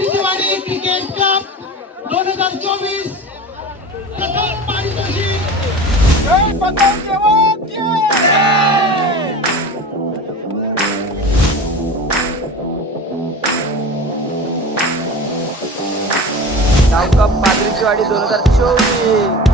बादलीचीवाडी cricket cup 2024 प्रथम पारितोषिक cup बादलीचीवाडी 2024.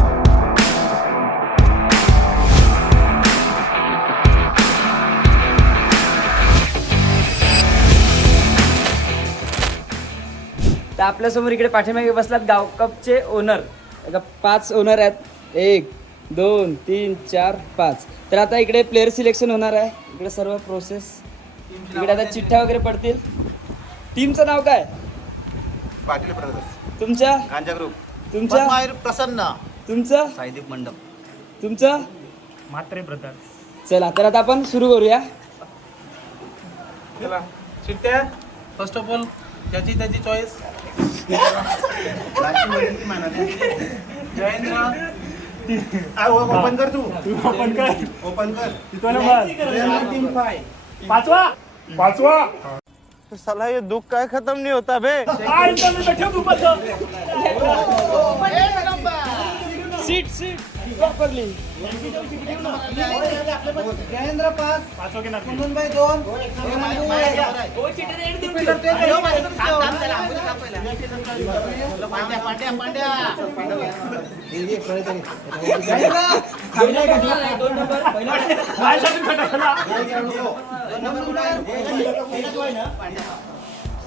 तर आपल्यासमोर इकडे पाठीमागे बसलात गाव कपचे ओनर. आता 5 ओनर आहेत. 1 2 3 4 5. तर आता इकडे प्लेअर सिलेक्शन होणार आहे. इकडे सर्व प्रोसेस इकडे आता चिठ्ठ्या वगैरे पडतील. टीमचं नाव काय? पाटील ब्रदर्स, तुमच्या गांजा ग्रुप, तुमच्या पद्मावीर प्रसन्न, तुमचं साईदीप मंडप, तुमचं म्हात्रे ब्रदर्स. चला तर आता आपण सुरू करूया. चला चिठ्ठ्या. फर्स्ट ऑफ ऑल ज्याची त्याची चॉईस. जयेंद्र ओपन कर तू, ओपन कर. ओपन कर. कितवा नंबर? टीम 5. पाचवा. साला ये दुख काय खत्म नहीं होता बे. Seat seat properly. जयेंद्र 5. पाचवा घेणार. कुंदनबाई 2.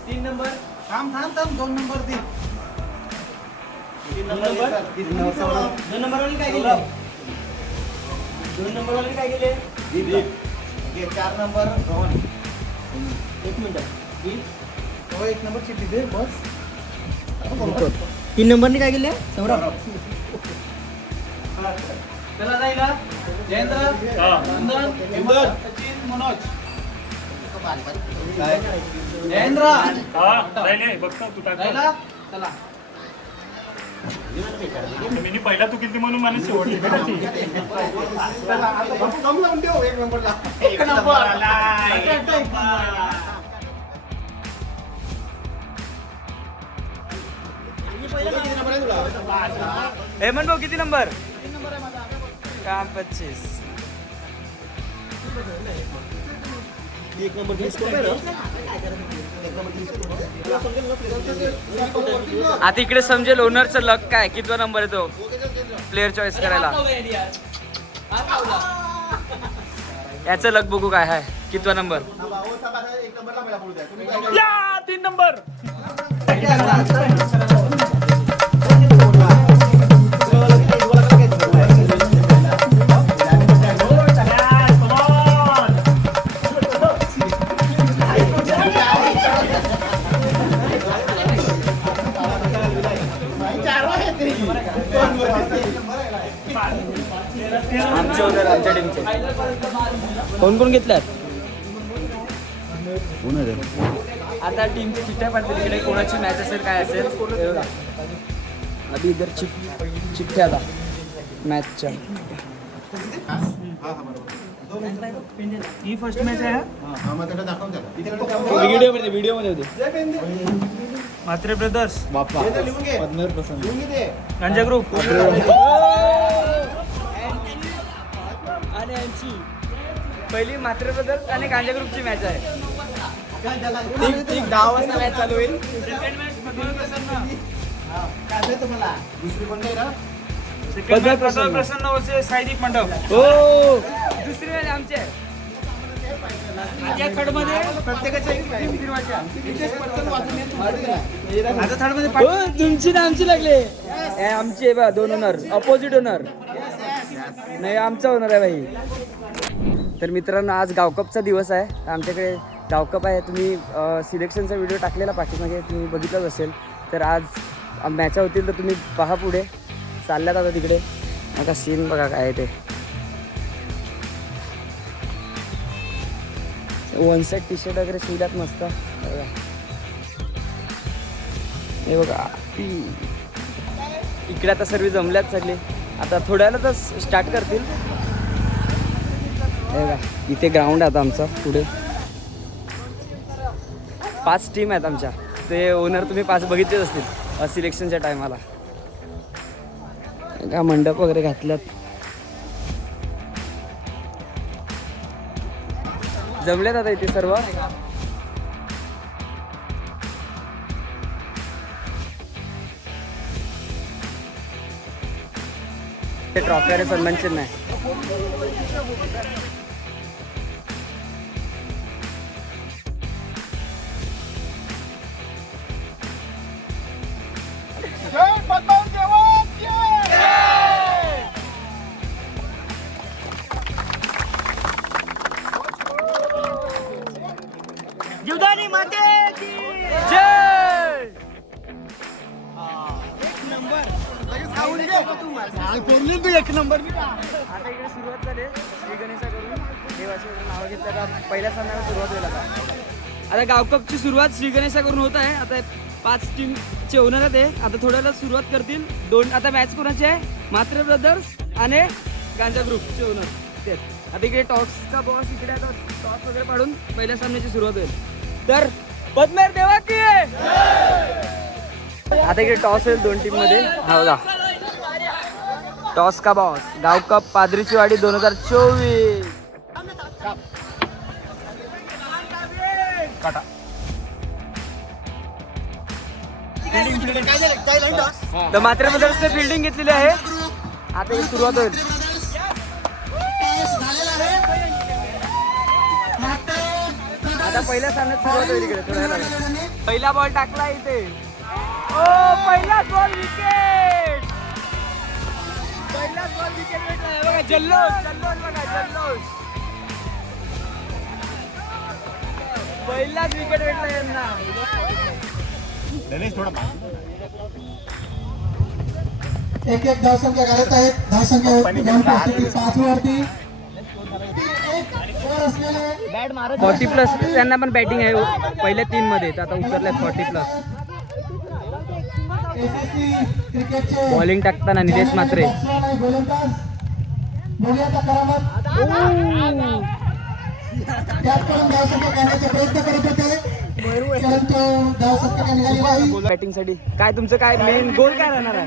तीन नंबर. थांब 2 नंबर दे. 2 नंबरवाले काय केले? 2 नंबरवाले काय केले? 4 नंबर रोहन. 1 मिनिट. तो 1 नंबर चिठ्ठी दे बस. 3 नंबरने काय केले? सौरभ. चला जाईला. जयेंद्र, कुंदन, सचिन, मनोज. जयेंद्र जायला. चला मी पहिला तू किती म्हणून मला शेवटी कम लावून देऊ 1 नंबरला. एक नंबर. हेमंत भाऊ किती नंबर? काम 25. 1 नंबर आता इकडे समजेल ओनरचं लक काय, कितवा नंबर आहे तो प्लेअर चॉईस करायला. याचं लक बघू काय आहे, कितवा नंबर. 1 नंबरला पहिला बोलू द्या. या 3 नंबर. आमचे ओनर आमच्या टीमचे कोण कोण घेतल्यात? आता टीमच्या चिठ्ठ्या पडतील इकडे, कोणाची मॅच असेल काय असेल. आधी इधर चिठ्ठ्या आता मॅचच्या. ही फर्स्ट मॅच आहे. हा मग त्याला दाखवून द्या. व्हिडिओ मध्ये होते. म्हात्रे ब्रदर्स, बाप्पा लिहून घे. लिहून घे. गांजा ग्रुप. आणि यांची पहिली म्हात्रे ब्रदर्स आणि गांजा ग्रुपची मॅच आहे. ठीक 10 वाजता मॅच चालू होईल. काय तुम्हाला दुसरी कोण नाही ना. प्रसन्न वर्सेस साईदीप मंडप. हो दुसरी मॅच आमची आहे. या थर्ड मध्ये प्रत्येकाच्या टीम फिरवायच्या. आता थर्ड मध्ये हो तुमची ना आमची लागले. आमची आहे बा 2 ओनर, अपोजिट ओनर नाही आमचा ओनर आहे भाई. तर मित्रांनो आज गावकपचा दिवस आहे. तर आमच्याकडे गावकप आहे. तुम्ही सिलेक्शनचा व्हिडिओ टाकलेला पाठीमागे तुम्ही बघितलंच असेल. तर आज मॅचा होतील तर तुम्ही पहा पुढे. चालल्यात आता तिकडे. आता सीन बघा काय आहे ते. 1 सेट टी शर्ट वगैरे शिवल्यात मस्त. हे बघा इकडे आता सर्व जमल्यात सगळे. आता थोड्या वेळात तर स्टार्ट करतील. हे बघा इथे ग्राउंड आहे आता आमचा पुढे. 5 टीम आहेत आमच्या. ते ओनर तुम्ही पास बघितलेच असतील सिलेक्शनच्या टायमाला. का मंडप वगैरे घातल्यात. जमल्यात आता इथे सर्व. ते ट्रॉफी आणि सन्मान चिन्ह आहे. जीवदानी माते की जय. एक नंबर. आता इकडे सुरुवात झाली श्री गणेशाकडून देवाची नावं घेतलं का पहिल्या सामन्याला सुरुवात होईल. आता गावकपची सुरुवात श्री गणेशाकडून होत आहे. आता 5 टीमचे ओनर आहेत ते. आता थोड्याला सुरुवात करतील. 2 आता मॅच कोणाची आहे? म्हात्रे ब्रदर्स आणि गांजा ग्रुपचे ओनर ते. आता इकडे टॉसचा बॉस इकडे आता टॉस वगैरे पाडून पहिल्या सामन्याची सुरुवात होईल. तर पद्मेर देवा की आता इकडे टॉस होईल 2 टीममध्ये. हा बघा टॉस का बॉस गाव कप पादरीची वाडी 2024. तर मात्र ब्रदर्सने फिल्डिंग घेतलेली आहे. आता ही सुरुवात होईल. आता पहिल्या सामन्यात सुरुवात होईल इकडे थोड्या वेळाने. पहिला बॉल टाकला इथे. ओ पहिला बॉल विकेट. पहिलाच बॉल विकेट भेटला. बघा जल्लोष जल्लोष बघा जल्लोष. पहिलाच विकेट भेटला यांना. एक एक धावसंख्या घालत आहेत. धावसंख्या 5 वरती 40+ त्यांना पण बॅटिंग आहे पहिल्या 3 मध्ये. आता उतरल्यात 40+. क्रिकेटचे बॉलिंग टाकताना निलेश मात्रे. गोलंदाज बोलियाचा करामत त्याकडून धावसंख्या काढण्याचा प्रयत्न करत होते परंतु धावसंख्या निघाली नाही. बॅटिंग साठी काय तुमचं काय मेन गोल काय राहणार आहे?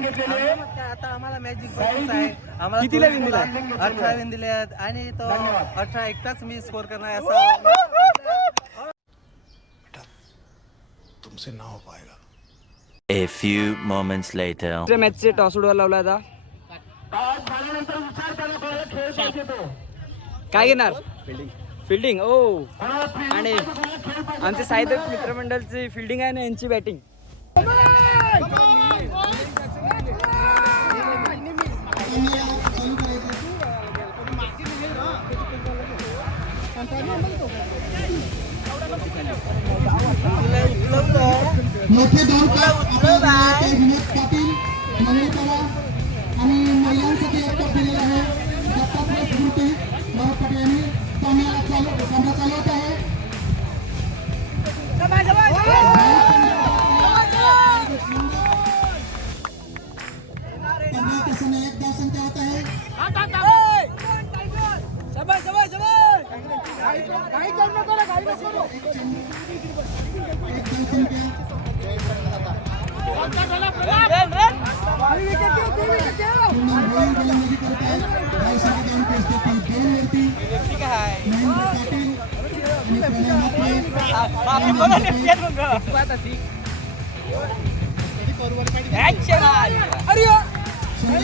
आता आम्हाला मॅच जिंकायचं आहे. आम्हाला कितीला विन दिला? 18 विन दिले आहेत आणि तो 18 एकटाच मी स्कोर करणार आहे असं. A few moments later. मॅचचे टॉस उडवायला लावला आता. काय घेणार? फिल्डिंग. ओ आणि आमचे साहित्य मित्रमंडळची फिल्डिंग आहे ना यांची बॅटिंग. मोठे 2 विनोद पाटील मंगळपाडा आणि महिलांसाठी एक कप दिलेला आहे. दत्तात्रय स्मृती मराठे यांनी सामना चालवत आहे.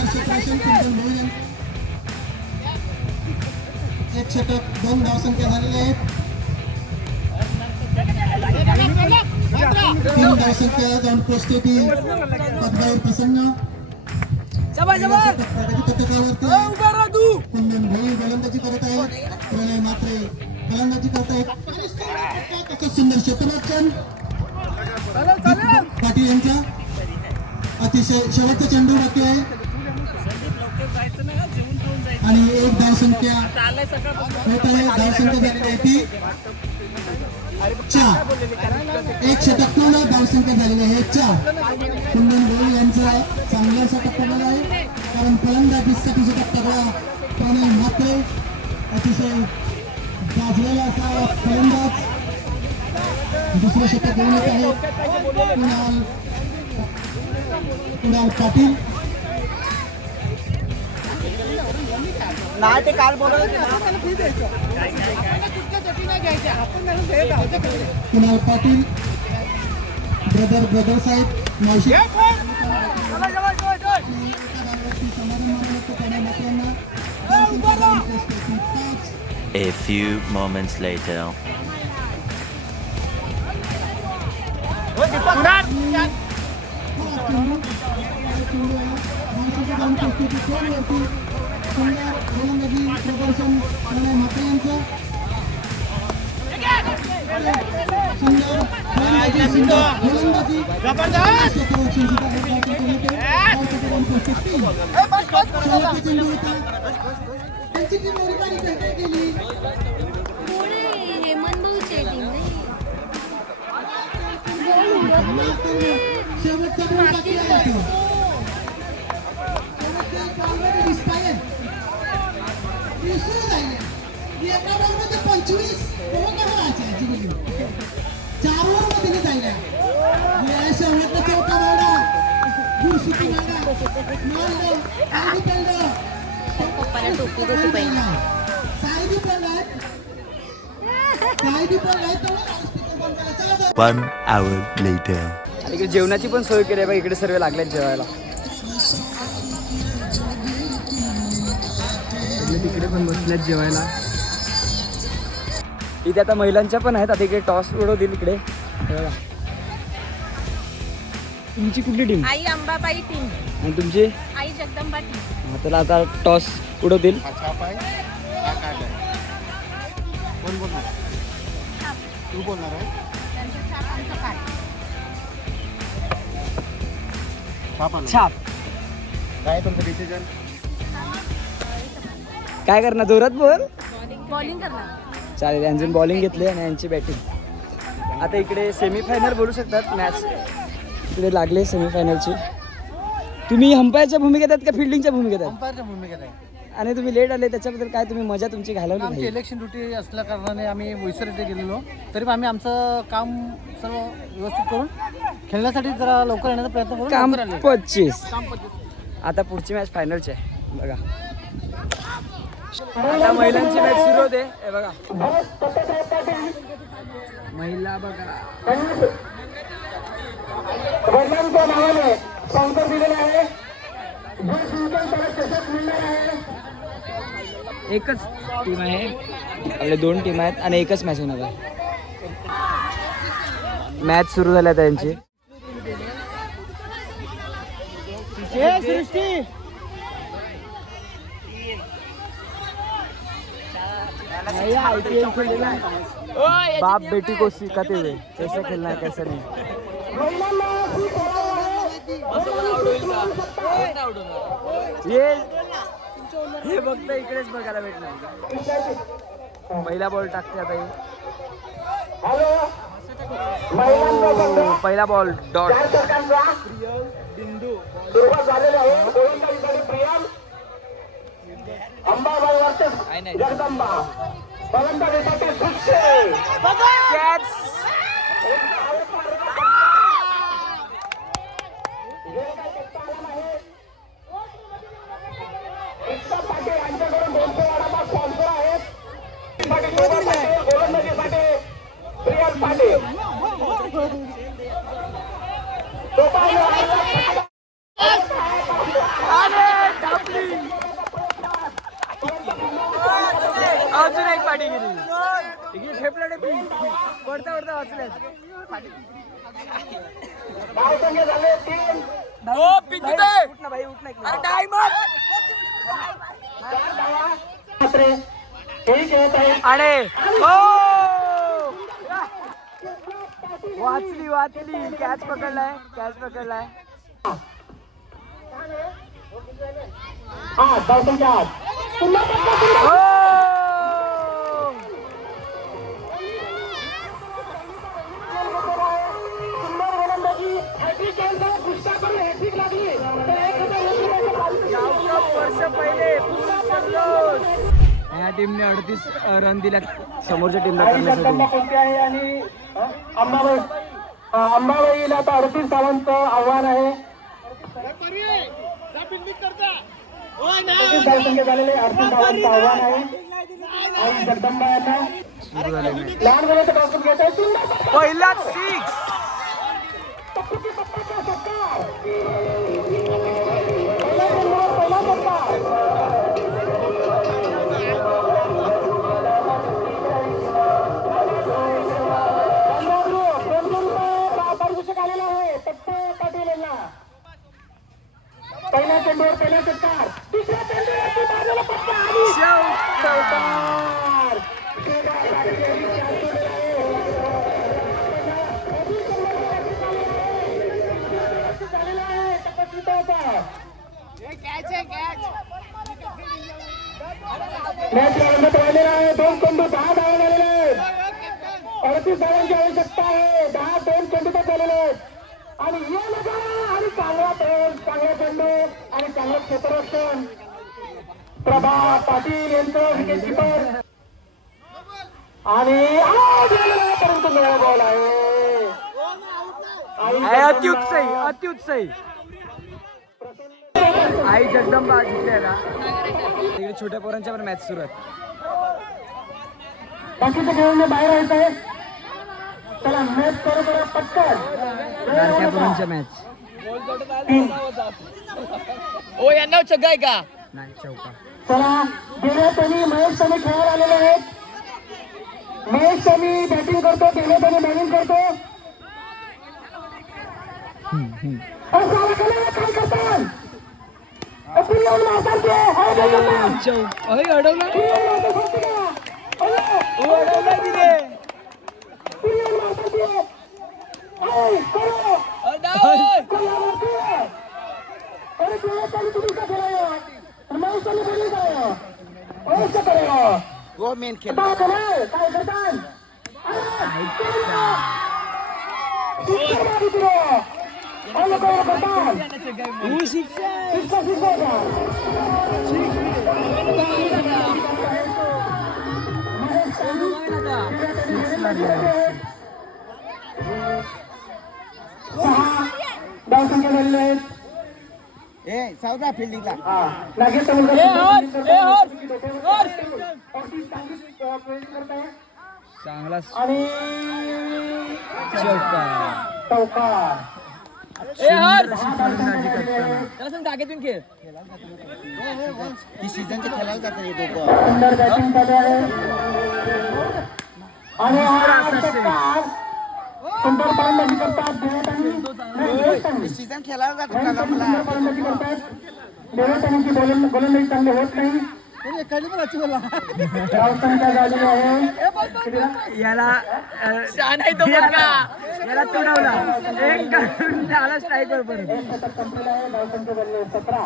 एक धावसंख्या होत आहे. एक षटक 2 धावसंख्या झालेल्या आहेत. 3 धावसंख्या जाऊन पोहोचते ती पदगावर प्रसन्न. कुंदन भोई गोलंदाजी करत आहेत. प्रणय मात्रे फलंदाजी करत आहेत. सुंदर क्षेत्ररक्षण पाटील यांचा. अतिशय शेवटचा चेंडू बाकी आहे आणि एक धावसंख्या होत आहे. धावसंख्या झालेली आहे ती 4. एक षटक पूर्ण धावसंख्या झालेली आहे 4. कुंदन भोई यांचा चांगला षटक पडलेला आहे कारण फलंदाजीसाठी षटक पडला प्रणय मात्रे. अतिशय गाजलेला असा फलंदाज दुसरं षटक घेऊन येत आहे कुणाल पाटील. नाही ते काल बोलत होते ना. कुणाल पाटील ब्रदर साहेब मावशी A few moments later. शेवटचा बॉल बाकी आहे. एका बॉलमध्ये 25 4 ओव्हरमध्ये जायला शेवटचा चौथा मारा गुरसुकी मारा आणि पप्पाला टोपी देते पहिला. सायदी पडलाय 1 hour later. आणि इकडे जेवणाची पण सोय केली आहे बघा. इकडे सर्व लागल्यात जेवायला. तिकडे पण बसल्यात जेवायला. इथे आता महिलांच्या पण आहेत. आता इकडे टॉस उडवतील इकडे. तुमची कुठली टीम? आई अंबाबाई टीम. आणि तुमची? आई जगदंबा टीम. त्याला आता टॉस उडवतील. छाप आहे हा काढलाय. कोण बोलणार? तू बोलणार आहे? त्यांचा छाप आमचा काढ. छाप आला. छाप. काय तुमचं डिसिजन? काय करणार? जोरात बोल. बॉलिंग करणार. चालेल. यांची बॉलिंग घेतली आणि यांची बॅटिंग. आता इकडे सेमीफायनल बोलू शकतात. मॅच इकडे लागले सेमीफायनलची. तुम्ही अंपायरच्या भूमिकेत आहेत का फिल्डिंगच्या भूमिकेत आहेत? अंपायरच्या भूमिकेत आहे. आणि तुम्ही लेट आले त्याच्याबद्दल काय तुम्ही मजा तुमची घालवली आमची नाही? इलेक्शन ड्युटी असल्या कारणाने आम्ही बोईसर इथे गेलेलो. तरी पण आम्ही आमचं काम सर्व व्यवस्थित करून खेळण्यासाठी जरा लवकर येण्याचा प्रयत्न करून काम लवकर आले. 25. काम पद्धती. आता पुढची मॅच फायनलची आहे बघा. आता महिलांची मॅच सुरू होते. हे बघा महिला बघा. वडिलांच्या नावाने स्पॉन्सर दिलेला आहे. जो जिंकेल त्याला चषक मिळणार आहे. एकच टीम आहे. आपले 2 टीम आहेत आणि एकच मॅच होणार आहे. मॅच सुरू झाल्या त्यांची. बाप बेटी को सिखाते हुए कैसे खेलना है कैसे नहीं. हे फक्त इकडेच बघायला भेटणार. पहिला बॉल टाकते आता. पहिला बॉल डॉट. सुरुवात झालेली आहे. गोलंदाजीसाठी प्रियम अंबाबाई वर्सेस जगदंबा. गोलंदाजीसाठी सुक्षे. कॅच. यांच्याकडून 200 वाढाचा स्पॉन्सर आहेत. गोलंदाजीसाठी प्रियम पाटील. अजून एक पाठी गेली. ठेपला टेपी पडता पडता वाचल्यात. धावसंख्या झाले 3. उठ ना भाई उठ ना. आणि वाचली कॅच पकडलाय. धावसंख्या 8. सुंदर गोलंदाजी. हॅट्रिक केलं. गुस्सा करून हॅट्रिक लागली तर 1,000 वर्ष पहिले या टीमने 38 रन दिल्या समोरच्या टीमला करण्यासाठी. कोणती आहे आणि अंबाबाईला आता 38 धावांचं आव्हान आहे. 38 धावसंख्या झालेले 38 धावांचं आव्हान आहे. आणि जगदंबा यांना लहान मुलाचं टॉसअप घेत आहे. पहिला 6. पहिल्या चेंडूवर पहिला षटकार. दुसऱ्या चेंडूवरती बाजूला पट्टा आणि चौकार. झालेला आहे टप्प्याचा. मॅच रंगत वाढलेला आहे. 2 चेंडू 10 धावा झालेले आहेत. 38 धावांची आवश्यकता आहे. 2 चेंडू तर झालेले आहेत. आणि आणि चांगला चेंडू आणि चांगलं क्षेत्ररक्षण. प्रभा पाटील यांचं विकेट किपर आणि परंतु नवा बॉल आहे. अत्युत्साही अत्युत्साही. आई जगदंबा जिंकलेला. इकडे छोट्या पोरांच्या पण मॅच सुरू आहेत. बाकीच्या खेळाडूंना बाहेर यायचं आहे. चला मॅच करू करा पटकन. बारक्या पोरांच्या मॅच. नाही चौका. चला देवतानी महेश स्वामी खेळायला आलेले आहेत. महेश स्वामी बॅटिंग करतो. देवतानी बॅटिंग करतो. काय करतात? अडवला तिथे. वो मेन खेल काय करतात? धावसंख्या झालेल्या आहेत. सावधा फिल्डिंगला लगेच चांगला आणि चौका. चौकार. जागेतून खेळ. सीझनचे खेळायला जातात हे दोघं. सुंदर बॅटिंग चालू आहे आणि सुंदर फलंदाजी करतात. सीझन खेळायला जातात सुंदर फलंदाजी करतात. देवतानीची गोलंदाजी चांगली होत नाही. धावसंख्या झालेली आहे. याला याला तुडवला. एक काढून आला स्ट्राईक वर परत. एक शतक संपलेलं आहे. धावसंख्या झालेली आहे 17.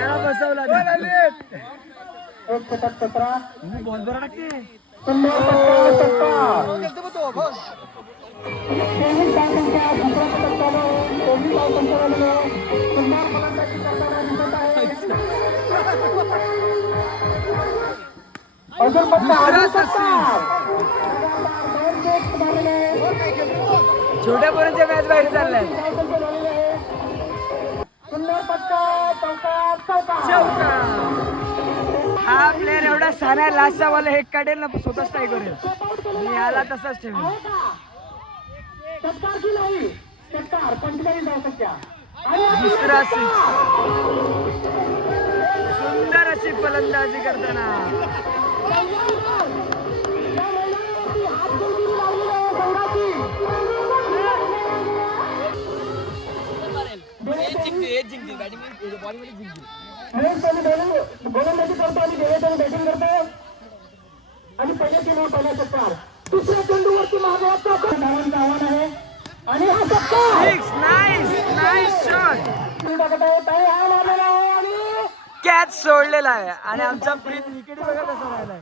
याला बसवला. एक शतक 17. बॉल बरं टाकते. सुंदर षटकार. 23 धावसंख्या. दुसरा षटक चालू आहे. 23 धावसंख्या झालेली आहे. सुंदर फलंदाजी करताना दिसत आहे. अजून फक्त छोट्या पोरांच्या मॅच बाहेर चाललाय. सुंदर पट्टा. चौकार. चौका. हा प्लेअर एवढा साधा आहे. लास्टचा बॉल हे काढेल ना स्वतः स्ट्राईक करेल. मी याला तसाच ठेवेल. षटकार की नाही? षटकार 45 धावसंख्या. दुसरा 6. सुंदर अशी फलंदाजी करताना गोलंदाजी करतो आणि देवेतानी बॅटिंग करतो आणि पहिल्या चेंडूवर पहिला षटकार. दुसऱ्या चेंडूवरती महागाचा धावांचं आव्हान आहे आणि हा षटकार. Nice shot. हा मारलेला आहे आणि कॅच सोडलेला आहे. आणि आमचा प्रीत विकेट बघा कसा राहिलाय.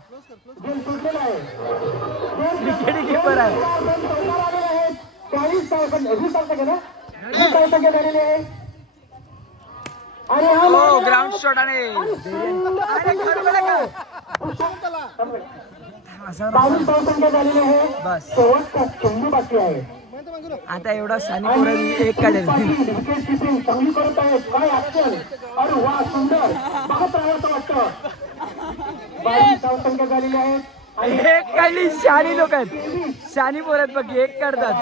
गेम सुटलेला आहे. विकेट किपर आहे. 20 धावसंख्या ना 20 धावसंख्या झालेली आहे आणि हा ग्राउंड शॉट आणि 22 धावसंख्या झालेली आहे. बस शेवटचा चेंडू बाकी आहे. आता एवढा सानी पोरांनी एक काढेल विकेट किपिंग चांगली करत आहेत. काय ऍक्शन, अरे वा सुंदर, बघत राहावं वाटतं. 22 धावसंख्या झालेली आहे. एक काढली. शहाणी लोक आहेत, शहाणी पोरत बघ एक काढतात.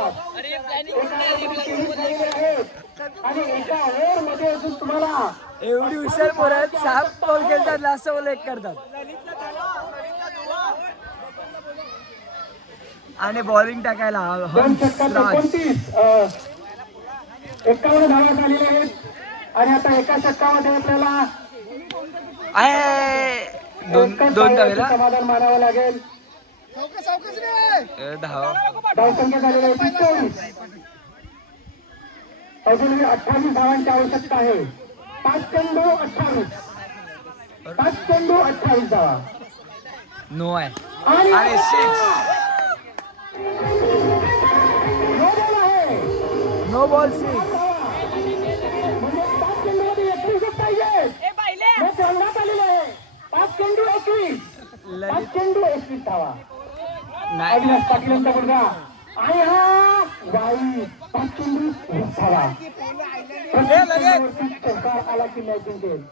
आणि एका ओव्हर मध्ये अजून तुम्हाला एवढी हुशार पोरत 6 बॉल खेळतात, लास्ट बॉल एक करतात. आणि बॉलिंग टाकायला 2 षटकात 51 धावा झालेल्या आहेत. आणि आता एका षटकामध्ये आपल्याला दोन धावेला समाधान मानावं लागेल. धाव धावसंख्या झालेली आहे 24. अजूनही 28 धावांची आवश्यकता आहे. 5 चेंडू 28. 5 चेंडू 28 धावा. नो आहे. आणि आणि 6 नो बॉल आहे. No ball 6. म्हणजे 5 चेंडूमध्ये 21 पाहिजे. मग रंगात आलेलं आहे. 5 चेंडू 21. 5 चेंडू 21 धावा. नाही अविनाश पाटीलांचा मुलगा आणि हा गाई 5 चेंडू 20 धावा. सरकार आला की मॅच जिंकेल.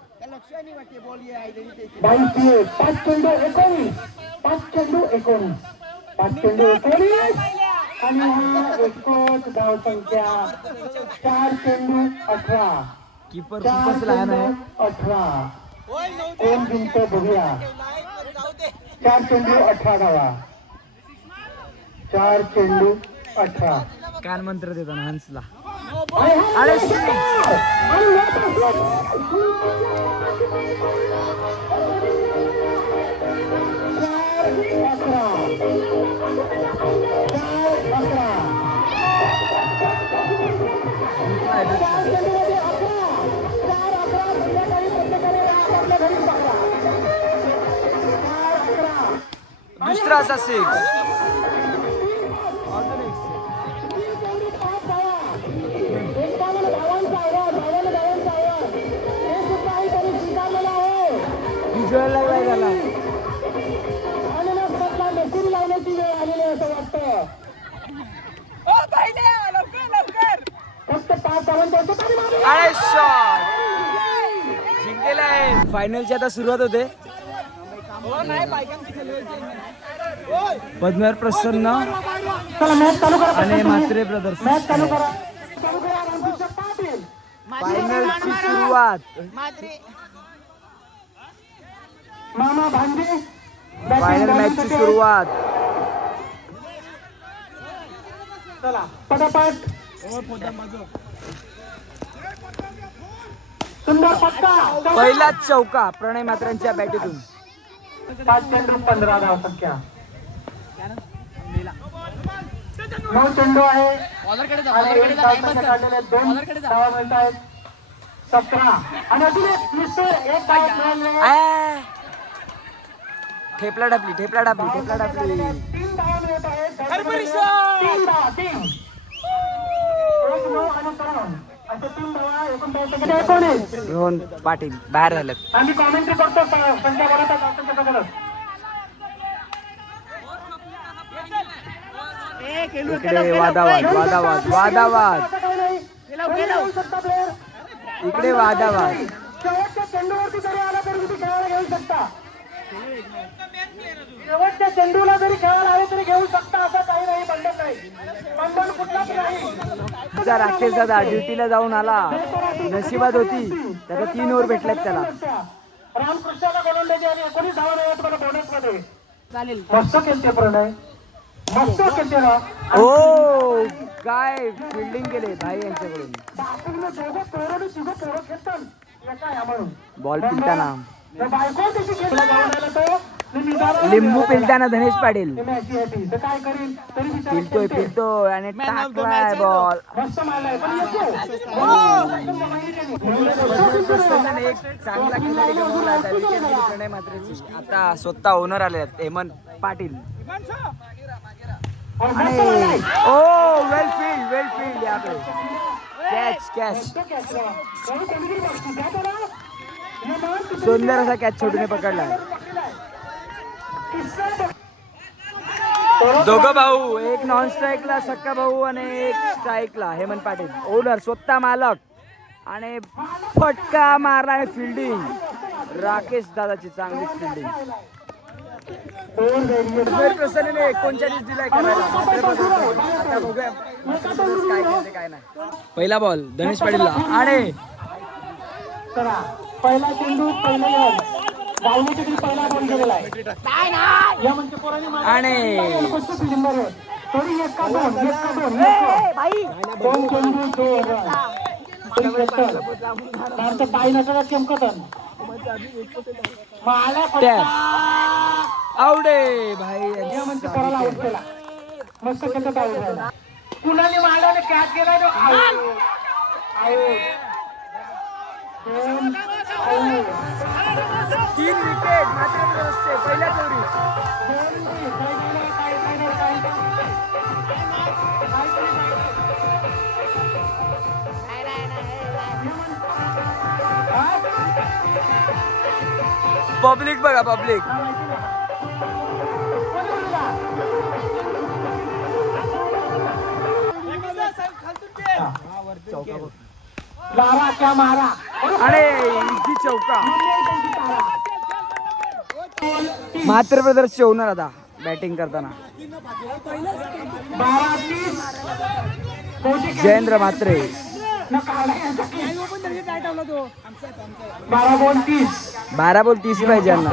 22 5 चेंडू 19. 5 चेंडू 19. 5 चेंडू 19. आणि हा एकच धावसंख्या. 4 चेंडू 18. कीपर 4 खूपच लहान आहे. चेंडू 18. कोण जिंकतो बघूया. 4 चेंडू 18 धावा. 4 चेंडू 18. कान मंत्र देताना हंसला. अरे दुसरा असा 6. विजुअलला काय झाला. लावण्याची वेळ आलेली असं वाटतं. फक्त 5 धावांचा अरे शॉट जिंकलेला आहे. फायनलची आता सुरुवात होते. पद्मनाभ प्रसन्न आणि म्हात्रे ब्रदर्स. मॅच चालू करा. रामकृष्ण पाटील. फायनलची सुरुवात. मामा भांजे. फायनल मॅचची सुरुवात. चला पटापट. सुंदर पट्टा. पहिलाच चौका प्रणय म्हात्रेंच्या बॅटीतून. 5 चेंडू 15 धावसंख्या. 9 चेंडू आहे. आणि 1 धावसंख्या काढलेले आहेत. 2 धावा मिळत आहेत. 17 आणि अजून एक मिस्टर 1 धाव मिळाले. ठेपला टापली. 3 धावा मिळत आहेत. 3 धावा. 1 9 आणि 3 असे 3 धावा. एकूण धावसंख्या 19. रोहन पाटील बाहेर झालेत. आम्ही कॉमेंट्री करतो संख्या बोलत धावसंख्या बघत. इकडे वादावाद. इकडे वादावाद. शेवटच्या चेंडूवरती जरी आला तरी तुम्ही खेळायला घेऊ शकता. शेवटच्या चेंडूला जरी खेळायला आले तरी घेऊ शकता. असं काही नाही. बंधन नाही. बंधन कुठलाच नाही. राकेश दादा ड्युटीला जाऊन आला. नशिबात होती त्याला 3 ओव्हर भेटल्यात त्याला. रामकृष्णाला गोलंदाजी आणि 19 धावा मिळाल्या तुम्हाला बोनस मध्ये. मस्त खेळते प्रणय. मस्त खेळते ना. हो काय फिल्डिंग केले भाई यांच्याकडून. दोघं पोरं तिघं पोरं खेळतात. एका या म्हणून बॉल पिलताना. बायको त्याची खेळला जाऊन आला तो. लिंबू पिलताना धनेश पाटील. तर काय करील तरी पिलतोय आणि टाकलाय बॉल. मस्त मारलाय पण प्रसन्नाने एक चांगला खेळाडू गमावला होता. विकेट गेली प्रणय म्हात्रेची. आता स्वतः ओनर आले आहेत हेमंत पाटील. आणि ओ वेल फील्ड यहाँ पे. कॅच सुंदर असा कॅच छोटूने पकडला. दोघं भाऊ, एक नॉन स्ट्राईकला सक्का भाऊ आणि एक स्ट्राईकला हेमंत पाटील. ओनर स्वतः मालक आणि फटका मारणार फिल्डिंग राकेश दादाची चांगली फिल्डिंग. प्रसन्नने 39 दिलाय करायला. आता बघूया काय करते काय नाही. पहिला बॉल धनेश पाटीलला आणि पहिला चेंडू पहिला गावणीसाठी पहिला बॉल गेलेला आहे या म्हणजे पोरांनी आणि तरी एका दोन चेंडू दोन पाय नसला चमकतन आवडे भाई या म्हणजे पोराला आउट केला मस्त त्याचा आउट झाला कुणाने मारल्याने कॅच केला तो आउट 3 विकेट मात्र पहिल्या चोरी. पब्लिक बघा पब्लिक. मारा अरे इजी चौका. मात्र ब्रदर्स होणार आता बॅटिंग करताना. जयेंद्र म्हात्रे 12 बॉल 30 पाहिजे यांना.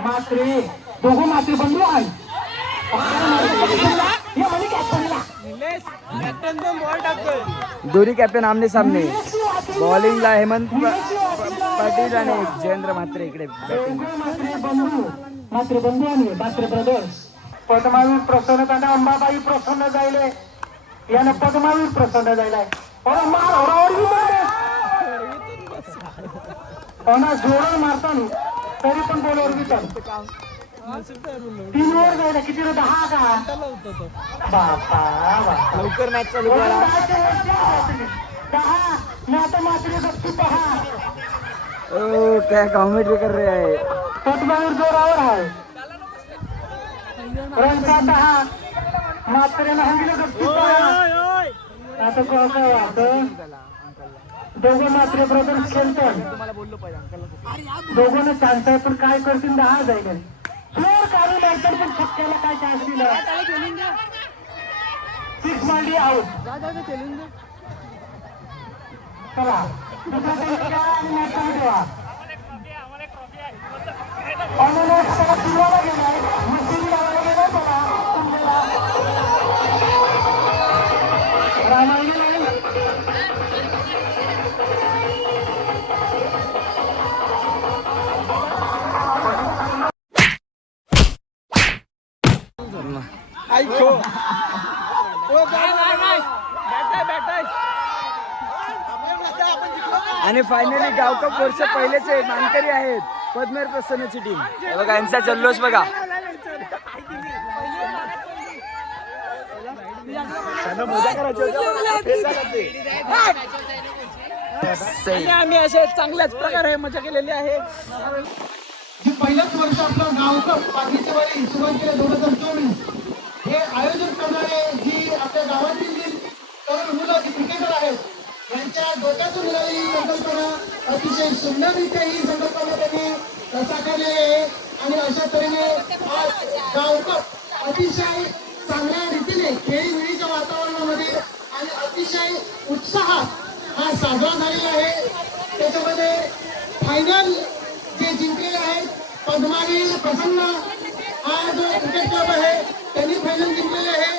मात्रे दोघं मात्रे बंधू दोन्ही कॅप्टन आमने सामने. बॉलिंगला हेमंत पाटील आणि जयेंद्र म्हात्रे इकडे बॅटिंग. मात्रे बंधू आणि मात्रे ब्रदर्स. पद्मावीर प्रसन्न त्यांना अंबाबाई प्रसन्न जायले यानं पद्मावीर प्रसन्न जायलाय. जोरात मारताना तरी पण बॉलवर विचार 3 ओव्हर जायला किती 10 का बापा लवकर मॅच चालू करा. 10 आता मात्र गप्पी पहा. ओ क्या कॉमेंट्री कर रहे आहे. पद्मावीर जोरावर आहे. रनचा 10 मात्र हंगीला गप्पी पहा. आता काय वाटतं दोघं मात्र ब्रदर्स खेळतात. दोघांना चान्स आहे पण काय करतील 10 जाईल. फ्लोर काढून नंतर पण छक्क्याला काय चान्स दिला 6 मांडी आउट. चला दुसरा खेळा आणि मॅच चालू ठेवा. ऑनलाईन सगळं फिरवायला गेलाय मशीन लावायला गेला मला रामायण नाही. आणि फायनली गावकप वर्ष पहिलेचे मानकरी आहेत पद्मेर प्रसन्नची टीम. बघा यांचा जल्लोष बघा. आम्ही असे चांगल्याच प्रकारे मजा केलेली आहे. जे पहिलंच वर्ष आपलं गावकप पाठीच्या वारी सुरुवात केलं 2024 हे आयोजन करणारे जी आपल्या गावातील जी तरुण मुलं जी क्रिकेटर आहेत यांच्या डोक्यातून मिळालेली संकल्पना अतिशय सुंदररित्या ही संकल्पना त्यांनी साकारलेली आहे. आणि अशा तऱ्हेने आज गावकप अतिशय चांगल्या रीतीने खेळीमेळीच्या वातावरणामध्ये आणि अतिशय उत्साहात हा साजरा झालेला आहे. त्याच्यामध्ये फायनल जे जिंकलेले आहेत पद्मावीर प्रसन्न हा जो क्रिकेट क्लब आहे त्यांनी फायनल जिंकलेले आहे.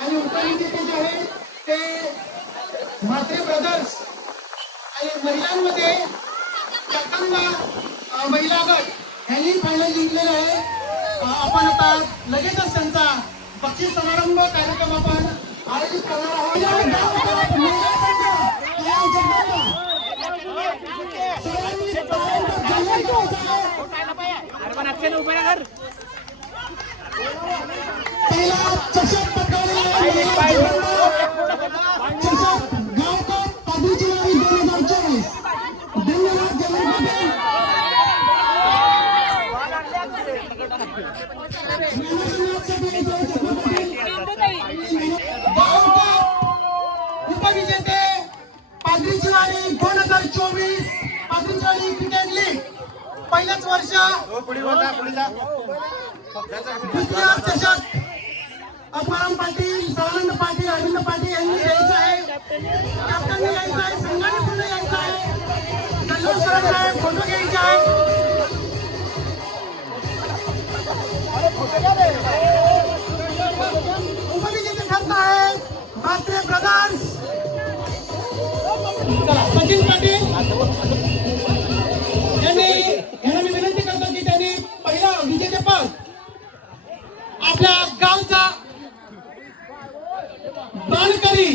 आणि उपविजेते जे आहे ते म्हात्रे ब्रदर्स. आणि महिलांमध्ये चक्कंबा महिला गट यांनी फायनल जिंकलेलं आहे. आपण आता लगेचच त्यांचा बक्षीस समारंभ कार्यक्रम आपण आयोजित करणार आहोत. पहिला चषक पटकावलेला चषक गावकप पाठीची वारी 2024. धन्यवाद जयंत पाटील. उपविजेते पाथरीची वारी 2024 पाथरीची वारी क्रिकेट लीग पहिल्याच वर्ष द्वितीय चषक अपराम पाटील, सदानंद पाटील, अरविंद पाटील यांनी यायचं आहे. कॅप्टनने यायचं आहे, संघाने पूर्ण यायचं आहे, जल्लोष करायचा आहे, फोटो घ्यायचा आहे. उपविजेते ठरत आहे म्हात्रे ब्रदर्स. सचिन पाटील यांना मी विनंती करतो की त्यांनी पहिला विजेतेपद आपल्या गावचा बाणकरी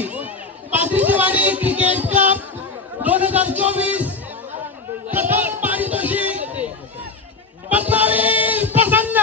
पाथरीची वारी क्रिकेट कप 2024 प्रथम पारितोषिक पद्मावीर प्रसन्न.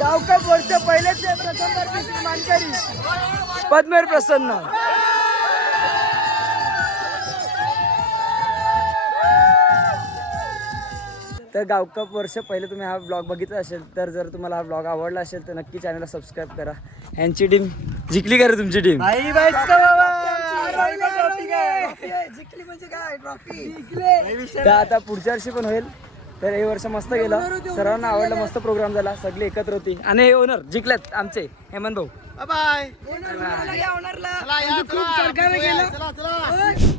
गावकप वर्ष पहिलेच प्रथम पारितोषिक मानकरी पद्मवीर प्रसन्न. तर गावकप वर्ष पहिले तुम्ही हा ब्लॉग बघितला असेल तर जर तुम्हाला हा ब्लॉग आवडला असेल तर नक्की चॅनलला सबस्क्राईब करा. ह्यांची टीम जिंकली का रे तुमची टीम? तर आता पुढच्या वर्षी पण होईल. तर हे वर्ष मस्त गेलं, सर्वांना आवडलं, मस्त प्रोग्राम झाला, सगळे एकत्र होती. आणि हे ओनर जिंकलेत आमचे हेमंत भाऊ. बाय. बाय. चला, या, चला.